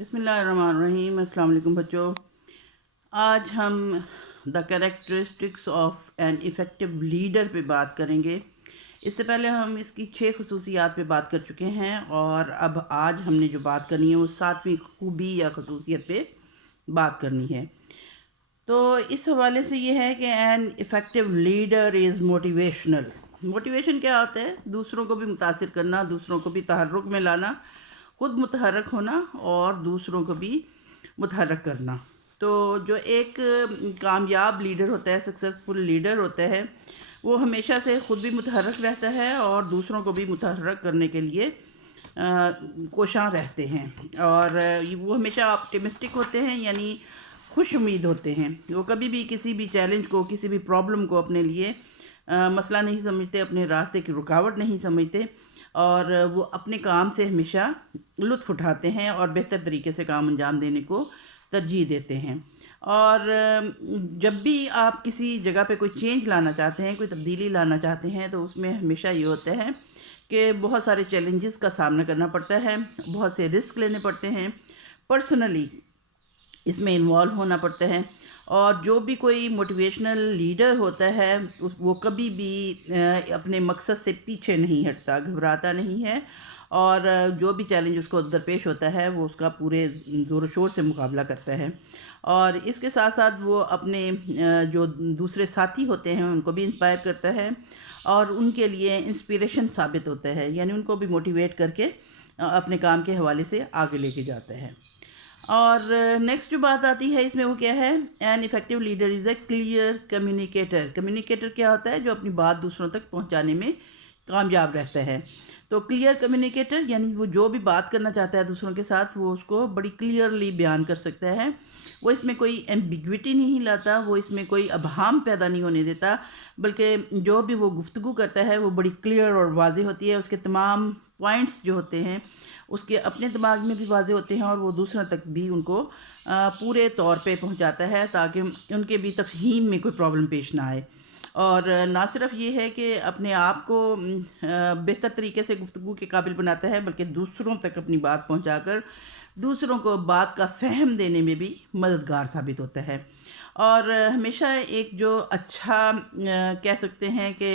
بسم اللہ الرحمن الرحیم۔ السلام علیکم بچوں۔ آج ہم the characteristics of N effective leader پہ بات کریں گے۔ اس سے پہلے ہم اس کی 6 خصوصیات پہ بات کر چکے ہیں، اور اب آج ہم نے جو بات کرنی ہے وہ 7ویں خوبی یا خصوصیت پہ بات کرنی ہے۔ تو اس حوالے سے یہ ہے کہ این افیکٹو لیڈر از موٹیویشنل۔ موٹیویشن کیا ہوتا ہے؟ دوسروں کو بھی متاثر کرنا، دوسروں کو بھی تحرک میں لانا، خود متحرک ہونا اور دوسروں کو بھی متحرک کرنا۔ تو جو ایک کامیاب لیڈر ہوتا ہے، سکسیزفل لیڈر ہوتا ہے، وہ ہمیشہ سے خود بھی متحرک رہتا ہے اور دوسروں کو بھی متحرک کرنے کے لیے کوشاں رہتے ہیں، اور وہ ہمیشہ آپٹیمسٹک ہوتے ہیں، یعنی خوش امید ہوتے ہیں۔ وہ کبھی بھی کسی بھی چیلنج کو، کسی بھی پرابلم کو اپنے لیے مسئلہ نہیں سمجھتے، اپنے راستے کی رکاوٹ نہیں سمجھتے، اور وہ اپنے کام سے ہمیشہ لطف اٹھاتے ہیں اور بہتر طریقے سے کام انجام دینے کو ترجیح دیتے ہیں۔ اور جب بھی آپ کسی جگہ پہ کوئی چینج لانا چاہتے ہیں، کوئی تبدیلی لانا چاہتے ہیں، تو اس میں ہمیشہ یہ ہوتا ہے کہ بہت سارے چیلنجز کا سامنا کرنا پڑتا ہے، بہت سے رسک لینے پڑتے ہیں، پرسنلی اس میں انوالو ہونا پڑتا ہے۔ اور جو بھی کوئی موٹیویشنل لیڈر ہوتا ہے وہ کبھی بھی اپنے مقصد سے پیچھے نہیں ہٹتا، گھبراتا نہیں ہے، اور جو بھی چیلنج اس کو درپیش ہوتا ہے وہ اس کا پورے زور و شور سے مقابلہ کرتا ہے۔ اور اس کے ساتھ ساتھ وہ اپنے جو دوسرے ساتھی ہوتے ہیں ان کو بھی انسپائر کرتا ہے اور ان کے لیے انسپریشن ثابت ہوتا ہے، یعنی ان کو بھی موٹیویٹ کر کے اپنے کام کے حوالے سے آگے لے کے جاتا ہے۔ اور نیکسٹ جو بات آتی ہے اس میں وہ کیا ہے؟ N effective leader is a clear communicator. Communicator کیا ہوتا ہے؟ جو اپنی بات دوسروں تک پہنچانے میں کامیاب رہتا ہے۔ تو کلیئر کمیونیکیٹر یعنی وہ جو بھی بات کرنا چاہتا ہے دوسروں کے ساتھ، وہ اس کو بڑی کلیئرلی بیان کر سکتا ہے۔ وہ اس میں کوئی ایمبیگوٹی نہیں لاتا، وہ اس میں کوئی ابہام پیدا نہیں ہونے دیتا، بلکہ جو بھی وہ گفتگو کرتا ہے وہ بڑی کلیئر اور واضح ہوتی ہے۔ اس کے تمام پوائنٹس جو ہوتے ہیں اس کے اپنے دماغ میں بھی واضح ہوتے ہیں، اور وہ دوسروں تک بھی ان کو پورے طور پہ پہنچاتا ہے تاکہ ان کے بھی تفہیم میں کوئی پرابلم پیش نہ آئے۔ اور نہ صرف یہ ہے کہ اپنے آپ کو بہتر طریقے سے گفتگو کے قابل بناتا ہے، بلکہ دوسروں تک اپنی بات پہنچا کر دوسروں کو بات کا فہم دینے میں بھی مددگار ثابت ہوتا ہے۔ اور ہمیشہ ایک جو اچھا کہہ سکتے ہیں کہ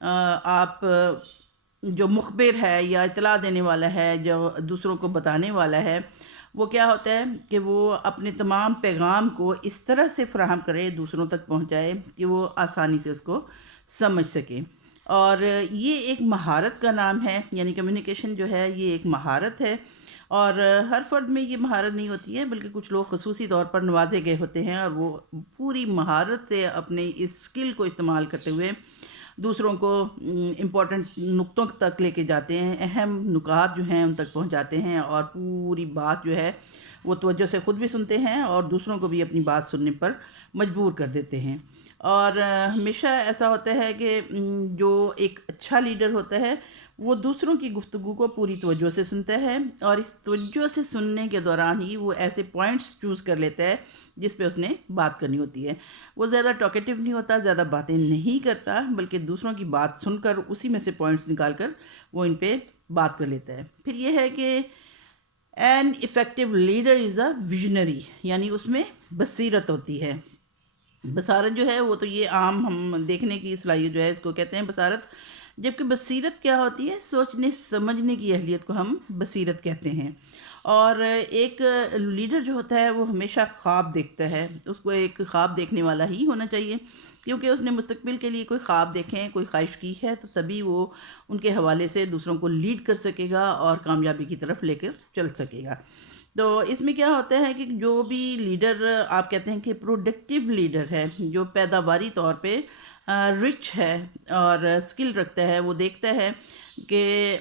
آپ جو مخبر ہے یا اطلاع دینے والا ہے، جو دوسروں کو بتانے والا ہے، وہ کیا ہوتا ہے کہ وہ اپنے تمام پیغام کو اس طرح سے فراہم کرے، دوسروں تک پہنچائے کہ وہ آسانی سے اس کو سمجھ سکیں۔ اور یہ ایک مہارت کا نام ہے، یعنی کمیونیکیشن جو ہے یہ ایک مہارت ہے، اور ہر فرد میں یہ مہارت نہیں ہوتی ہے، بلکہ کچھ لوگ خصوصی طور پر نوازے گئے ہوتے ہیں، اور وہ پوری مہارت سے اپنے اس اسکل کو استعمال کرتے ہوئے دوسروں کو امپورٹنٹ نقطوں تک لے کے جاتے ہیں، اہم نکات جو ہیں ان تک پہنچاتے ہیں، اور پوری بات جو ہے وہ توجہ سے خود بھی سنتے ہیں اور دوسروں کو بھی اپنی بات سننے پر مجبور کر دیتے ہیں۔ اور ہمیشہ ایسا ہوتا ہے کہ جو ایک اچھا لیڈر ہوتا ہے وہ دوسروں کی گفتگو کو پوری توجہ سے سنتا ہے، اور اس توجہ سے سننے کے دوران ہی وہ ایسے پوائنٹس چوز کر لیتا ہے جس پہ اس نے بات کرنی ہوتی ہے۔ وہ زیادہ ٹاکیٹیو نہیں ہوتا، زیادہ باتیں نہیں کرتا، بلکہ دوسروں کی بات سن کر اسی میں سے پوائنٹس نکال کر وہ ان پہ بات کر لیتا ہے۔ پھر یہ ہے کہ این افیکٹو لیڈر از اے ویژنری، یعنی اس میں بصیرت ہوتی ہے۔ بصارت جو ہے وہ تو یہ عام ہم دیکھنے کی صلاحیت جو ہے اس کو کہتے ہیں بصارت، جبکہ بصیرت کیا ہوتی ہے؟ سوچنے سمجھنے کی اہلیت کو ہم بصیرت کہتے ہیں۔ اور ایک لیڈر جو ہوتا ہے وہ ہمیشہ خواب دیکھتا ہے، اس کو ایک خواب دیکھنے والا ہی ہونا چاہیے، کیونکہ اس نے مستقبل کے لیے کوئی خواب دیکھیں، کوئی خواہش کی ہے، تو تبھی وہ ان کے حوالے سے دوسروں کو لیڈ کر سکے گا اور کامیابی کی طرف لے کر چل سکے گا۔ تو اس میں کیا ہوتا ہے کہ جو بھی لیڈر آپ کہتے ہیں کہ پروڈکٹیو لیڈر ہے، جو پیداواری طور پہ رچ ہے اور اسکل رکھتا ہے، وہ دیکھتا ہے کہ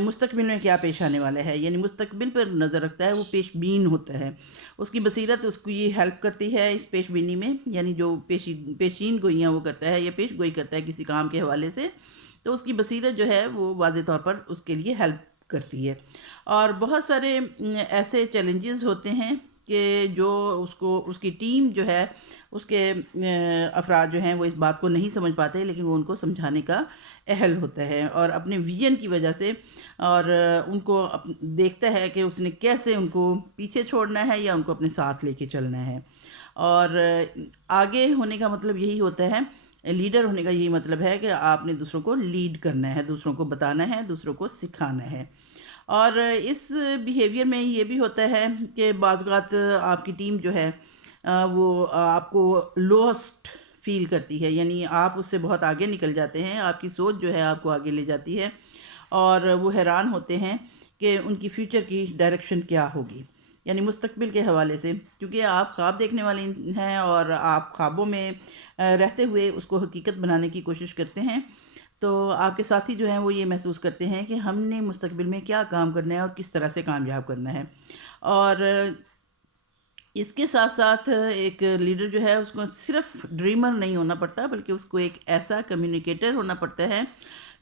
مستقبل میں کیا پیش آنے والا ہے، یعنی مستقبل پر نظر رکھتا ہے، وہ پیش بین ہوتا ہے۔ اس کی بصیرت اس کو یہ ہیلپ کرتی ہے اس پیش بینی میں، یعنی جو پیشین گوئیاں وہ کرتا ہے یا پیش گوئی کرتا ہے کسی کام کے حوالے سے، تو اس کی بصیرت جو ہے وہ واضح طور پر اس کے لیے ہیلپ کرتی ہے۔ اور بہت سارے ایسے چیلنجز ہوتے ہیں کہ جو اس کی ٹیم جو ہے، اس کے افراد جو ہیں وہ اس بات کو نہیں سمجھ پاتے، لیکن وہ ان کو سمجھانے کا اہل ہوتا ہے اور اپنے ویژن کی وجہ سے، اور ان کو دیکھتا ہے کہ اس نے کیسے ان کو پیچھے چھوڑنا ہے یا ان کو اپنے ساتھ لے کے چلنا ہے۔ اور آگے ہونے کا مطلب یہی ہوتا ہے، لیڈر ہونے کا یہی مطلب ہے کہ آپ نے دوسروں کو لیڈ کرنا ہے، دوسروں کو بتانا ہے، دوسروں کو سکھانا ہے۔ اور اس بیہیویئر میں یہ بھی ہوتا ہے کہ بعض اوقات آپ کی ٹیم جو ہے وہ آپ کو لوسٹ فیل کرتی ہے، یعنی آپ اس سے بہت آگے نکل جاتے ہیں، آپ کی سوچ جو ہے آپ کو آگے لے جاتی ہے، اور وہ حیران ہوتے ہیں کہ ان کی فیوچر کی ڈائریکشن کیا ہوگی، یعنی مستقبل کے حوالے سے، کیونکہ آپ خواب دیکھنے والے ہیں اور آپ خوابوں میں رہتے ہوئے اس کو حقیقت بنانے کی کوشش کرتے ہیں، تو آپ کے ساتھی جو ہیں وہ یہ محسوس کرتے ہیں کہ ہم نے مستقبل میں کیا کام کرنا ہے اور کس طرح سے کامیاب کرنا ہے۔ اور اس کے ساتھ ساتھ ایک لیڈر جو ہے اس کو صرف ڈریمر نہیں ہونا پڑتا، بلکہ اس کو ایک ایسا کمیونیکیٹر ہونا پڑتا ہے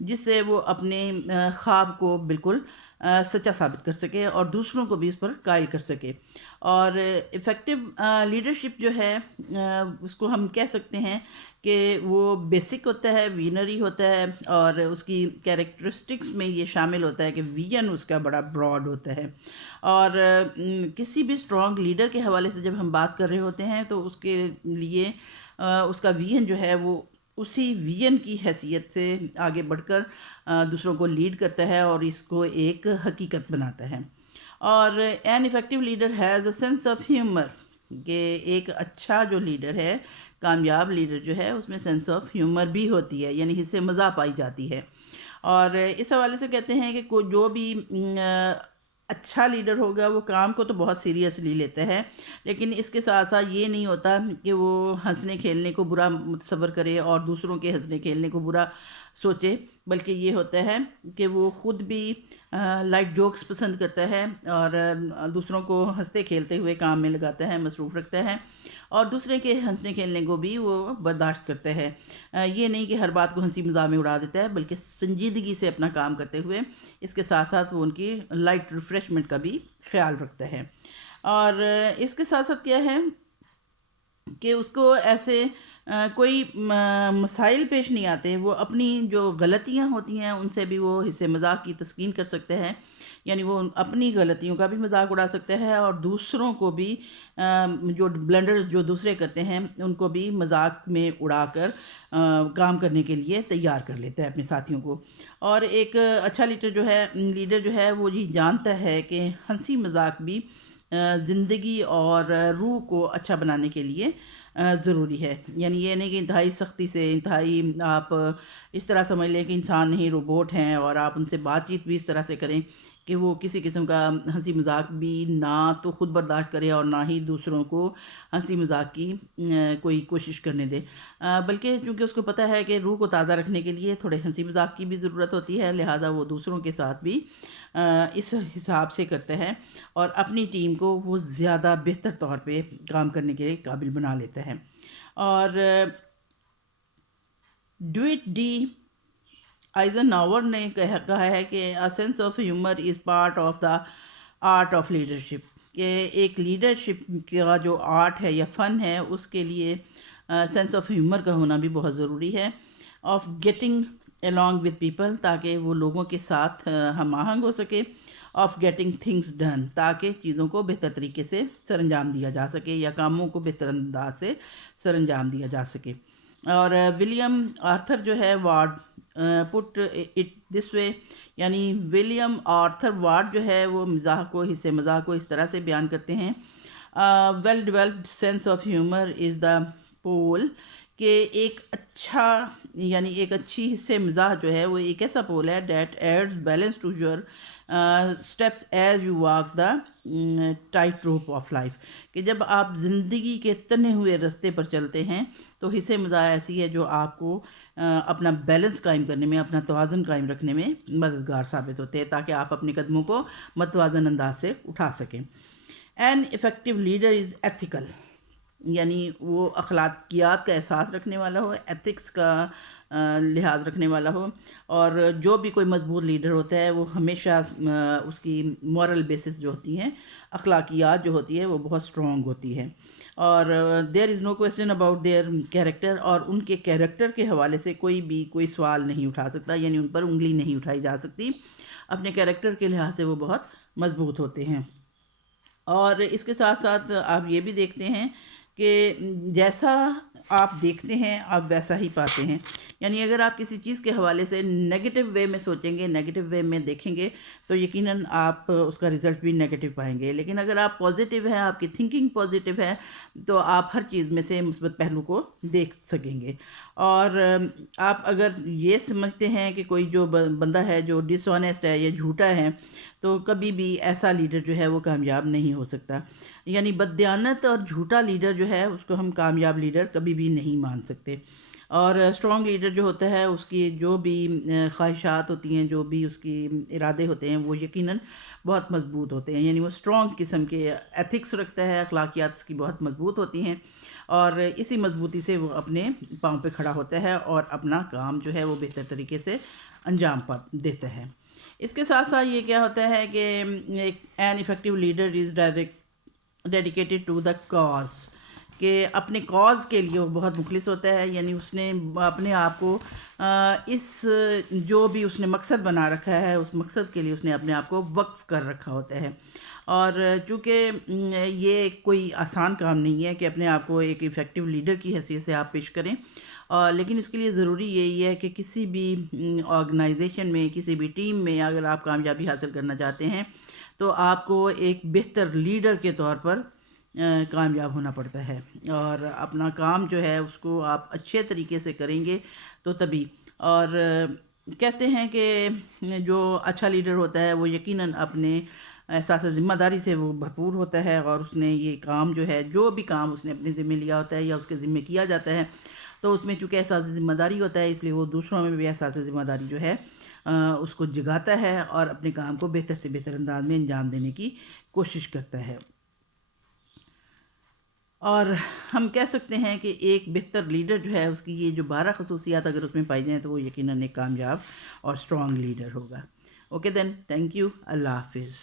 جس سے وہ اپنے خواب کو بالکل سچا ثابت کر سکے اور دوسروں کو بھی اس پر قائل کر سکے۔ اور ایفیکٹو لیڈرشپ جو ہے اس کو ہم کہہ سکتے ہیں کہ وہ بیسک ہوتا ہے، وینری ہوتا ہے، اور اس کی کیریکٹرسٹکس میں یہ شامل ہوتا ہے کہ ویژن اس کا بڑا براڈ ہوتا ہے۔ اور کسی بھی اسٹرانگ لیڈر کے حوالے سے جب ہم بات کر رہے ہوتے ہیں تو اس کے لیے اس کا ویژن جو ہے وہ اسی ویژن کی حیثیت سے آگے بڑھ کر دوسروں کو لیڈ کرتا ہے اور اس کو ایک حقیقت بناتا ہے۔ اور N effective leader has a sense of humour, کہ ایک اچھا جو لیڈر ہے، کامیاب لیڈر جو ہے، اس میں سینس آف ہیومر بھی ہوتی ہے، یعنی حصے مزاح پائی جاتی ہے۔ اور اس حوالے سے کہتے ہیں کہ جو بھی اچھا لیڈر ہوگا وہ کام کو تو بہت سیریسلی لیتا ہے، لیکن اس کے ساتھ ساتھ یہ نہیں ہوتا کہ وہ ہنسنے کھیلنے کو برا متصور کرے اور دوسروں کے ہنسنے کھیلنے کو برا سوچے، بلکہ یہ ہوتا ہے کہ وہ خود بھی لائٹ جوکس پسند کرتا ہے اور دوسروں کو ہنستے کھیلتے ہوئے کام میں لگاتا ہے، مصروف رکھتا ہے، اور دوسرے کے ہنسنے کھیلنے کو بھی وہ برداشت کرتا ہے۔ یہ نہیں کہ ہر بات کو ہنسی مذاق میں اڑا دیتا ہے، بلکہ سنجیدگی سے اپنا کام کرتے ہوئے اس کے ساتھ ساتھ وہ ان کی لائٹ ریفریشمنٹ کا بھی خیال رکھتا ہے۔ اور اس کے ساتھ ساتھ کیا ہے کہ اس کو ایسے کوئی مسائل پیش نہیں آتے، وہ اپنی جو غلطیاں ہوتی ہیں ان سے بھی وہ حصے مذاق کی تسکین کر سکتے ہیں، یعنی وہ اپنی غلطیوں کا بھی مذاق اڑا سکتا ہے اور دوسروں کو بھی جو بلنڈرز جو دوسرے کرتے ہیں ان کو بھی مذاق میں اڑا کر کام کرنے کے لیے تیار کر لیتا ہے اپنے ساتھیوں کو۔ اور ایک اچھا لیڈر جو ہے وہ یہ جانتا ہے کہ ہنسی مذاق بھی زندگی اور روح کو اچھا بنانے کے لیے ضروری ہے، یعنی یہ نہیں کہ انتہائی سختی سے، انتہائی آپ اس طرح سمجھ لیں کہ انسان نہیں روبوٹ ہیں اور آپ ان سے بات چیت بھی اس طرح سے کریں کہ وہ کسی قسم کا ہنسی مذاق بھی نہ تو خود برداشت کرے اور نہ ہی دوسروں کو ہنسی مذاق کی کوئی کوشش کرنے دے، بلکہ چونکہ اس کو پتہ ہے کہ روح کو تازہ رکھنے کے لیے تھوڑے ہنسی مذاق کی بھی ضرورت ہوتی ہے، لہٰذا وہ دوسروں کے ساتھ بھی اس حساب سے کرتا ہے اور اپنی ٹیم کو وہ زیادہ بہتر طور پہ کام کرنے کے قابل بنا لیتا ہے۔ اور ڈویٹ ڈی آئزنہاور نے کہا ہے کہ a sense of humor is part of the art of leadership، کہ ایک لیڈرشپ کا جو آرٹ ہے یا فن ہے اس کے لیے سینس آف ہیومر کا ہونا بھی بہت ضروری ہے، of getting along with people، تاکہ وہ لوگوں کے ساتھ ہم آہنگ ہو سکے، آف گیٹنگ تھنگس ڈن، تاکہ چیزوں کو بہتر طریقے سے سر انجام دیا جا سکے یا کاموں کو بہتر انداز سے سر انجام دیا جا سکے۔ اور ولیم آرتھر جو ہے وارڈ پٹ اٹ دس وے، یعنی ولیم آرتھر وارڈ جو ہے وہ مزاح کو، حصے مزاح کو اس طرح سے بیان کرتے ہیں، well developed sense of humour is the pole, کہ ایک اچھا یعنی ایک اچھی حصے مزاح جو ہے وہ ایک ایسا پول ہے that adds balance to your steps as you walk the tight rope of life, کہ جب آپ زندگی کے تنے ہوئے رستے پر چلتے ہیں تو حصے مزاح ایسی ہے جو آپ کو اپنا بیلنس قائم کرنے میں، اپنا توازن قائم رکھنے میں مددگار ثابت ہوتے ہیں، تاکہ آپ اپنے قدموں کو متوازن انداز سے اٹھا سکیں۔ N effective leader is ethical, یعنی وہ اخلاقیات کا احساس رکھنے والا ہو، ایتھکس کا لحاظ رکھنے والا ہو، اور جو بھی کوئی مضبوط لیڈر ہوتا ہے وہ ہمیشہ اس کی مورل بیسس جو ہوتی ہیں، اخلاقیات جو ہوتی ہے وہ بہت اسٹرانگ ہوتی ہے، اور دیر از نو کویسچن اباؤٹ دیئر کیریکٹر، اور ان کے کیریکٹر کے حوالے سے کوئی سوال نہیں اٹھا سکتا، یعنی ان پر انگلی نہیں اٹھائی جا سکتی، اپنے کیریکٹر کے لحاظ سے وہ بہت مضبوط ہوتے ہیں۔ اور اس کے ساتھ ساتھ آپ یہ بھی دیکھتے ہیں کہ جیسا آپ دیکھتے ہیں آپ ویسا ہی پاتے ہیں، یعنی اگر آپ کسی چیز کے حوالے سے نیگیٹو وے میں سوچیں گے، نیگیٹو وے میں دیکھیں گے، تو یقیناً آپ اس کا رزلٹ بھی نیگیٹو پائیں گے، لیکن اگر آپ پازیٹیو ہیں، آپ کی تھنکنگ پازیٹیو ہے، تو آپ ہر چیز میں سے مثبت پہلو کو دیکھ سکیں گے۔ اور آپ اگر یہ سمجھتے ہیں کہ کوئی جو بندہ ہے جو ڈس آنیسٹ ہے یا جھوٹا ہے، تو کبھی بھی ایسا لیڈر جو ہے وہ کامیاب نہیں ہو سکتا، یعنی بددیانت اور جھوٹا لیڈر جو ہے اس کو ہم کامیاب لیڈر کبھی بھی نہیں مان سکتے۔ اور اسٹرانگ لیڈر جو ہوتا ہے اس کی جو بھی خواہشات ہوتی ہیں، جو بھی اس کی ارادے ہوتے ہیں، وہ یقیناً بہت مضبوط ہوتے ہیں، یعنی وہ اسٹرانگ قسم کے ایتھکس رکھتا ہے، اخلاقیات اس کی بہت مضبوط ہوتی ہیں، اور اسی مضبوطی سے وہ اپنے پاؤں پہ کھڑا ہوتا ہے اور اپنا کام جو ہے وہ بہتر طریقے سے انجام دیتا ہے۔ اس کے ساتھ ساتھ یہ کیا ہوتا ہے کہ ایک an effective leader is dedicated to the cause, کہ اپنے کاز کے لیے وہ بہت مخلص ہوتا ہے، یعنی اس نے اپنے آپ کو اس جو بھی اس نے مقصد بنا رکھا ہے اس مقصد کے لیے اس نے اپنے آپ کو وقف کر رکھا ہوتا ہے۔ اور چونکہ یہ کوئی آسان کام نہیں ہے کہ اپنے آپ کو ایک افیکٹو لیڈر کی حیثیت سے آپ پیش کریں، لیکن اس کے لیے ضروری یہی ہے کہ کسی بھی آرگنائزیشن میں، کسی بھی ٹیم میں اگر آپ کامیابی حاصل کرنا چاہتے ہیں تو آپ کو ایک بہتر لیڈر کے طور پر کامیاب ہونا پڑتا ہے، اور اپنا کام جو ہے اس کو آپ اچھے طریقے سے کریں گے تو تبھی۔ اور کہتے ہیں کہ جو اچھا لیڈر ہوتا ہے وہ یقیناً اپنے احساس ذمہ داری سے وہ بھرپور ہوتا ہے، اور اس نے یہ کام جو ہے، جو بھی کام اس نے اپنے ذمہ لیا ہوتا ہے یا اس کے ذمہ کیا جاتا ہے، تو اس میں چونکہ احساس ذمہ داری ہوتا ہے، اس لیے وہ دوسروں میں بھی احساس ذمہ داری جو ہے اس کو جگاتا ہے اور اپنے کام کو بہتر سے بہتر انداز میں انجام دینے کی کوشش کرتا ہے۔ اور ہم کہہ سکتے ہیں کہ ایک بہتر لیڈر جو ہے اس کی یہ جو 12 خصوصیات اگر اس میں پائی جائیں تو وہ یقیناً ایک کامیاب اور اسٹرانگ لیڈر ہوگا۔ اوکے دین، تھینک یو، اللہ حافظ۔